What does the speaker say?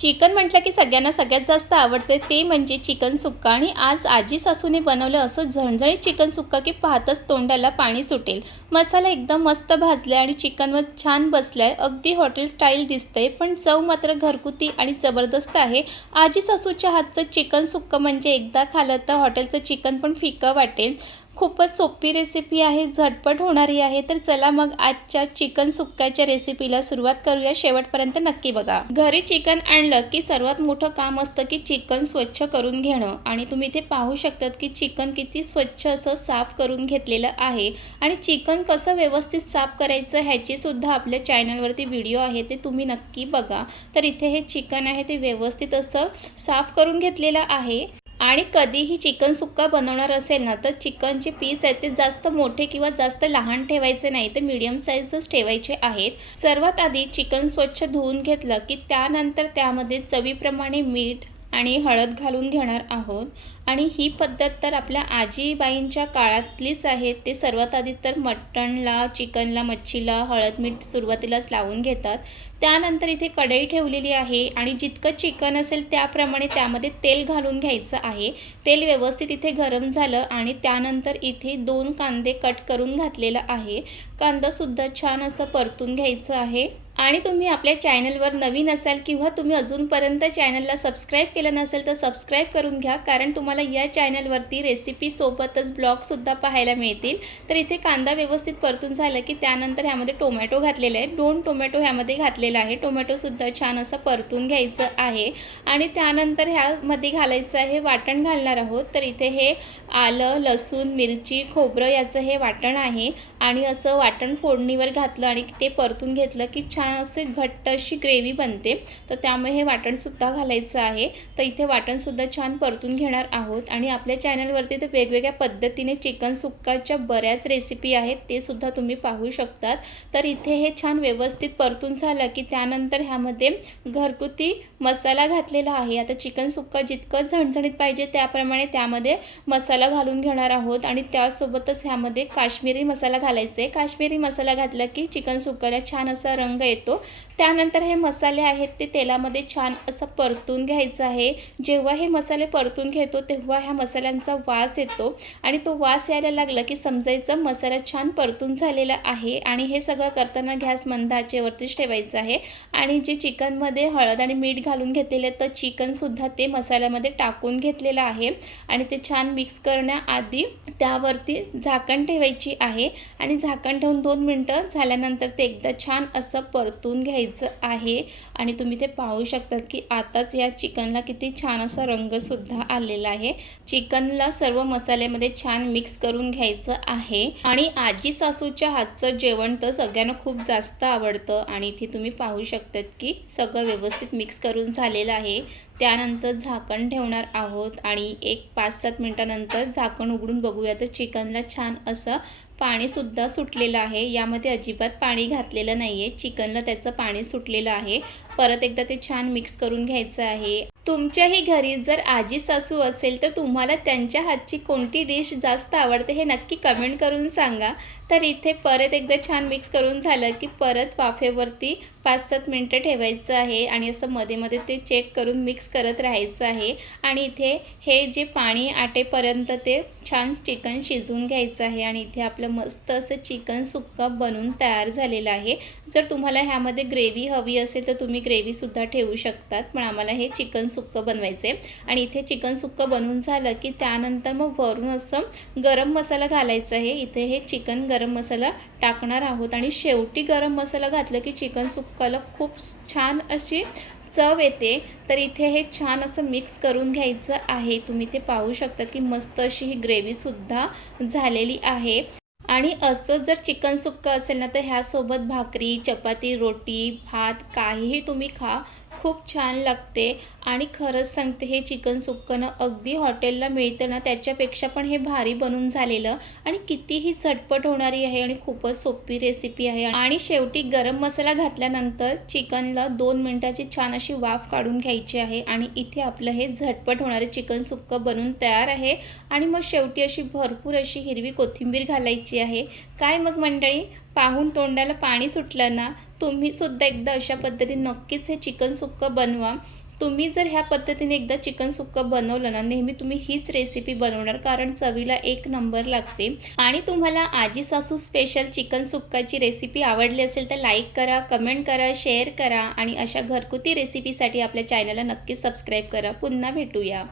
Chicken म्हटलं की सगळ्यांना सगळ्यात जास्त आवडते ते म्हणजे चिकन सुक्का आणि आज आजी सासूने बनवलं असं झणझणीत चिकन सुक्का की पाहतच तोंडाला पाणी सुटेल। मसाला एकदम मस्त भाजलाय आणि चिकनवर छान बसलाय, अगदी हॉटेल स्टाईल दिसतंय, पण चव मात्र घरगुती आणि जबरदस्त आहे। आजी सासूच्या हातचं चिकन सुक्का म्हणजे एकदा खाल्लं तर हॉटेलचं चिकन पण फिकं वाटेल। खूपच सोपी रेसिपी आहे, झटपट होणारी आहे। तर चला मग आजच्या चिकन सुक्क्याच्या रेसिपीला सुरुवात करूया, शेवटपर्यंत नक्की बघा। घरी चिकन आणलं की सर्वात मोठं काम असतं की चिकन स्वच्छ करून घेणं आणि तुम्ही इथे पाहू शकतात की चिकन किती स्वच्छ असं साफ करून घेतलेलं आहे आणि चिकन कसं व्यवस्थित साफ करायचं ह्याची सुद्धा आपल्या चॅनलवरती व्हिडिओ आहे, ते तुम्ही नक्की बघा। तर इथे हे चिकन आहे ते व्यवस्थित असं साफ करून घेतलेलं आहे आणि कधीही चिकन सुक्का बनवणार असेल ना, तर चिकनचे पीस आहेत ते जास्त मोठे किंवा जास्त लहान ठेवायचे नाही, तर मीडियम साईजच ठेवायचे आहेत। सर्वात आधी चिकन स्वच्छ धुवून घेतलं की त्यानंतर त्यामध्ये चवीप्रमाणे मीठ आणि हळद घालून घेणार आहोत आणि ही पद्धत तर आपल्या आजीबाईंच्या काळातलीच आहे। ते सर्वात आधी तर मटणला, चिकनला, मच्छीला हळद मीठ सुरुवातीलाच लावून घेतात। त्यानंतर इथे कढई ठेवलेली आहे आणि जितकं चिकन असेल त्याप्रमाणे त्यामध्ये तेल घालून घ्यायचं आहे। तेल व्यवस्थित इथे गरम झालं आणि त्यानंतर इथे 2 कांदे कट करून घातलेला आहे। कांदासुद्धा छान असं परतून घ्यायचं आहे आणि तुम्ही आपल्या चॅनलवर नवीन असाल किंवा तुम्ही अजूनपर्यंत चॅनलला सबस्क्राईब केलं नसेल तर सबस्क्राईब करून घ्या, कारण तुम्हाला या चॅनलवरती रेसिपीसोबतच ब्लॉगसुद्धा पाहायला मिळतील। तर इथे कांदा व्यवस्थित परतून झालं की त्यानंतर ह्यामध्ये टोमॅटो घातलेला आहे, 2 टोमॅटो ह्यामध्ये घातलेला आहे। टोमॅटोसुद्धा छान असं परतून घ्यायचं आहे आणि त्यानंतर ह्यामध्ये घालायचं आहे वाटण घालणार आहोत। तर इथे हे आलं, लसूण, मिरची, खोबरं याचं हे वाटण आहे आणि असं वाटण फोडणीवर घातलं आणि ते परतून घेतलं की छान असे घट्ट अशी ग्रेव्ही बनते। तर त्यामुळे हे वाटणसुद्धा घालायचं आहे। तर इथे वाटणसुद्धा छान परतून घेणार आहोत आणि आपल्या चॅनलवरती तर वेगवेगळ्या पद्धतीने चिकन सुक्काच्या बऱ्याच रेसिपी आहेत, ते सुद्धा तुम्ही पाहू शकतात। तर इथे हे छान व्यवस्थित परतून झालं की त्यानंतर ह्यामध्ये घरगुती मसाला घातलेला आहे। आता चिकन सुक्का जितकं झणझणीत पाहिजे त्याप्रमाणे त्यामध्ये मसाला घालून घेणार आहोत आणि त्यासोबतच ह्यामध्ये काश्मीरी मसाला घालायचा आहे। काश्मीरी मसाला घातला की चिकन सुक्काला छान असा रंग येतो। त्यानंतर हे मसाले आहेत ते तेलामध्ये छान असं परतून घ्यायचं आहे। जेव्हा हे मसाले परतून घेतो तेव्हा ह्या मसाल्यांचा वास येतो आणि तो वास यायला लागला की समजायचं मसाला छान परतून झालेला आहे आणि हे सगळं करताना गॅस मंद आचेवरतीच ठेवायचं आहे आणि जे चिकनमध्ये हळद आणि मीठ घालून घेतलेले तर चिकनसुद्धा ते मसाल्यामध्ये टाकून घेतलेलं आहे आणि ते छान मिक्स करण्याआधी त्यावरती झाकण ठेवायची आहे आणि झाकण ठेवून 2 मिनटं झाल्यानंतर ते एकदा छान असं परतून घ्यायचं आहे आणि तुम्ही ते पाहू शकतात की आताच या चिकनला किती छान असा रंगसुद्धा आलेला आहे। चिकनला सर्व मसाल्यामध्ये छान मिक्स करून घ्यायचं आहे आणि आजी सासूच्या हातचं जेवण तर सगळ्यांना खूप जास्त आवडतं आणि इथे तुम्ही पाहू शकतात की सगळं व्यवस्थित मिक्स करून झालेलं आहे। त्यानंतर झाकण ठेवणार आहोत आणि एक 5-7 मिनटानंतर झाकण उघडून बघूया तर चिकनला छान असं पाणीसुद्धा सुटलेलं आहे। यामध्ये अजिबात पाणी घातलेलं नाही आहे, चिकनला त्याचं पाणी सुटलेलं आहे। परत एकदा ते छान मिक्स करून घ्यायचं आहे। तुमच्याही घरी जर आजी सासू असेल तर तुम्हाला त्यांच्या हातची कोणती डिश जास्त आवडते हे नक्की कमेंट करून सांगा। तर इथे परत एकदा छान मिक्स करून झालं की परत वाफेवरती 5-7 मिनटं ठेवायचं आहे आणि असं मध्ये मध्ये ते चेक करून मिक्स करत राहायचं आहे आणि इथे हे जे पाणी आटेपर्यंत ते छान चिकन शिजवून घ्यायचं आहे आणि इथे आपलं मस्त असं चिकन सुक्का बनून तयार झालेलं आहे। जर तुम्हाला ह्यामध्ये ग्रेव्ही हवी असेल तर तुम्ही ग्रेव्हीसुद्धा ठेवू शकतात, पण आम्हाला हे चिकन सुक्कं बनवायचं आहे आणि इथे चिकन सुक्कं बनवून झालं की त्यानंतर मग वरून असं गरम मसाला घालायचा आहे। इथे हे चिकन गरम मसाला टाकणार आहोत आणि शेवटी गरम मसाला घातलं की चिकन सुक्काला खूप छान अशी चव येते। तर इथे हे छान असं मिक्स करून घ्यायचं आहे। तुम्ही ते पाहू शकता की मस्त अशी ही ग्रेव्हीसुद्धा झालेली आहे आणि असं जर चिकन सुक्का असेल ना तर ह्यासोबत भाकरी, चपाती, रोटी, भात काहीही तुम्ही खा, खूप छान लागते आणि खरंच सांगते हे चिकन सुक्कं ना अगदी हॉटेलला मिळतं ना त्याच्यापेक्षा पण हे भारी बनून झालेलं आणि कितीही झटपट होणारी आहे आणि खूपच सोपी रेसिपी आहे। आणि शेवटी गरम मसाला घातल्यानंतर चिकनला 2 मिनिटाची छान अशी वाफ काढून घ्यायची आहे आणि इथे आपलं हे झटपट होणारे चिकन सुक्कं बनून तयार आहे आणि मग शेवटी अशी भरपूर अशी हिरवी कोथिंबीर घालायची आहे। काय मग मंडळी, पाहून तोंडाला पाणी सुटलं ना? तुम्ही सुद्धा एकदा अशा पद्धतीने नक्कीच हे चिकन सुक्कं बनवा। तुम्ही जर ह्या पद्धतीने एकदा चिकन सुक्का बनवलं ना, नेहमी तुम्ही हीच रेसिपी बनवणार, कारण चवीला एक नंबर लागते. आणि तुम्हाला आजी सासू स्पेशल चिकन सुक्काची रेसिपी आवडली असेल तर लाईक करा, कमेंट करा, शेअर करा आणि अशा घरगुती रेसिपीसाठी आपल्या चॅनलला नक्कीच सबस्क्राईब करा. पुन्हा भेटूया.